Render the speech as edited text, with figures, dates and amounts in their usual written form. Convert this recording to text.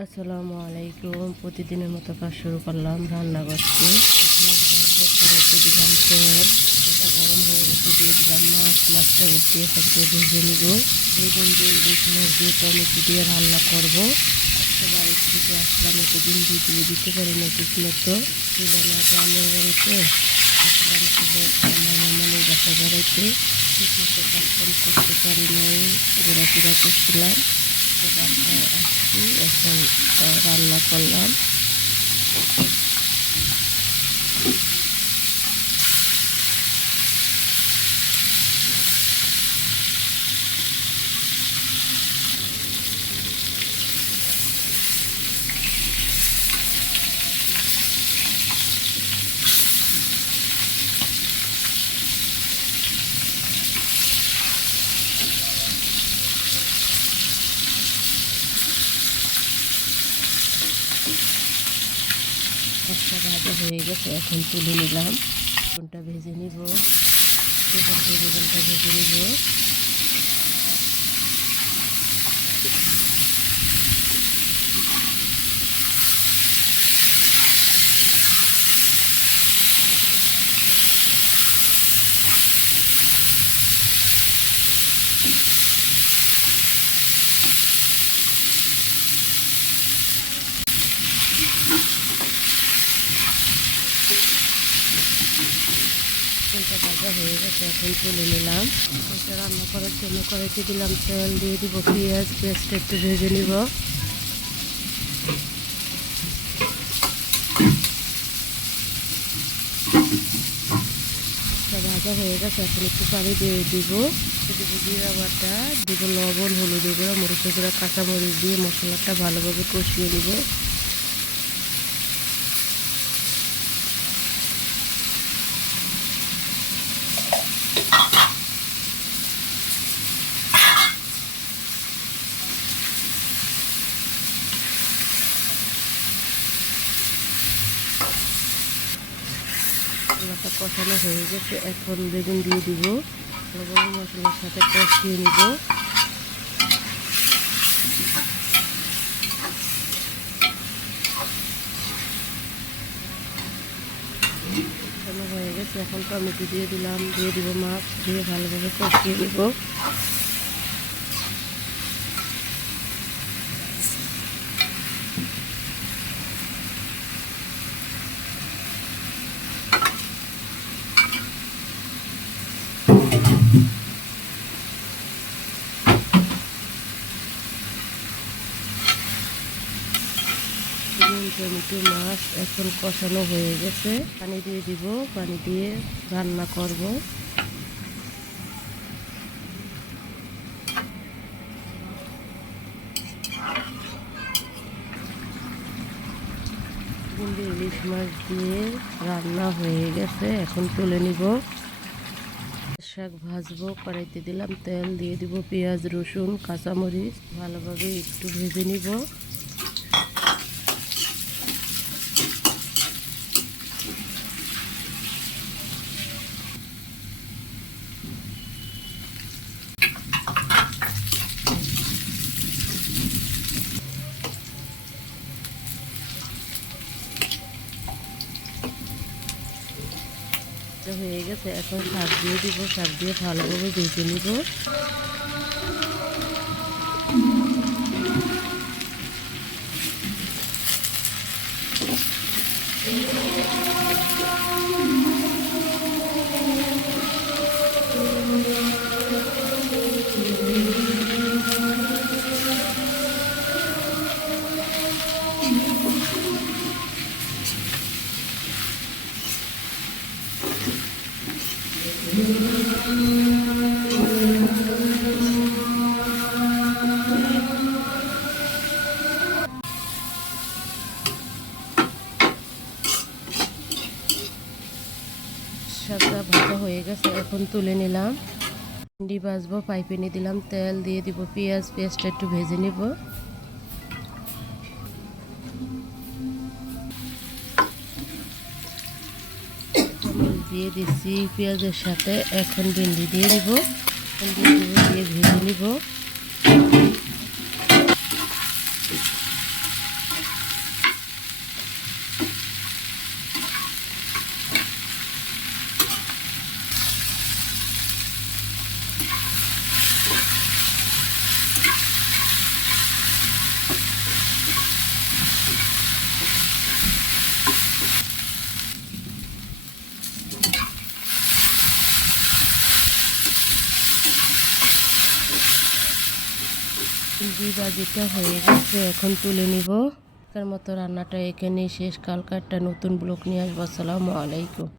আসসালামু আলাইকুম। প্রতিদিনের মতো কাজ শুরু করলাম। রান্না করছি। পেঁয়াজ ভাজবো, কড়াইতে দিলাম তেল, সেটা গরম হয়ে গেছে, দিয়ে দিলাম মাছটা উঠিয়ে সবকে ভেজে নিব। বেগুন দিয়ে ইলিশ মাছ দিয়ে টমেটো দিয়ে রান্না করবো। একটা বাড়ির থেকে আসলাম, এতদিন দিয়ে দিতে পারি না, ঠিক মতো ছিল না গ্রামের বাড়িতে। আসলাম ছিল আমার মামানের বাসা বেড়াইতে, ঠিক মতো কাজকাম করতে পারি নাই, ঘোরাফেরা করছিলাম। বাসায় আসছি, এখন রান্না করলাম। মাছটা ভাজা হয়ে গেছে, এখন তুলে নিলাম। বেগুনটা ভেজে নিব, বেগুনটা ভেজে নিব। বেগুনটা ভাজা হয়ে গেছে, এখন তুলে নিলাম। এটা রান্না করার জন্য কড়াইতে দিলাম তেল, দিয়ে দিব পেঁয়াজটা একটু ভেজে নিব। ভাজা হয়ে গেছে, এখন একটু পানি দিয়ে দিব। জিরা বাটা দিব, লবণ, হলুদ গুঁড়া, মরিচ গুঁড়া, কাঁচামরিচ দিয়ে মশলাটা ভালোভাবে কষিয়ে নিব। মশলাটা কষানো হয়ে গেছে, এখন বেগুন দিয়ে দিব। ভালোভাবে মশলার সাথে কষিয়ে নিব। কষানো হয়ে গেছে, এখন টমেটো দিয়ে দিলাম, দিয়ে দিব মাছ, দিয়ে ভালোভাবে কষিয়ে নিব। টমেটো মাছ এখন কষানো হয়ে গেছে, পানি দিয়ে দিব। পানি দিয়ে রান্না করব। ইলিশ মাছ দিয়ে রান্না হয়ে গেছে, এখন তুলে নিব। শাক ভাজবো, কড়াইতে দিলাম তেল, দিয়ে দিব পেঁয়াজ, রসুন, কাঁচামরিচ, ভালোভাবে একটু ভেজে নিব। হয়ে গেছে, এখন শাক দিয়ে দিব। শাক দিয়ে ভালোভাবে ভেজে নিব। শাকটা ভাজা হয়ে গেছে, এখন তুলে নিলাম। ভেন্ডি ভাজবো, পাইপেনে দিলাম তেল, দিয়ে দিব পেঁয়াজটা একটু ভেজে নিব। দিয়ে দিচ্ছি পেঁয়াজের সাথে, এখন ভেন্ডি দিয়ে দিব। দিয়ে ভেজে নিব। চিংড়ি ভাজিটা হয়ে গেছে, এখন তুলে নিব। আজকের মতো রান্নাটা এখানেই শেষ। কালকে একটা নতুন ব্লগ নিয়ে আসবো। আসসালামু আলাইকুম।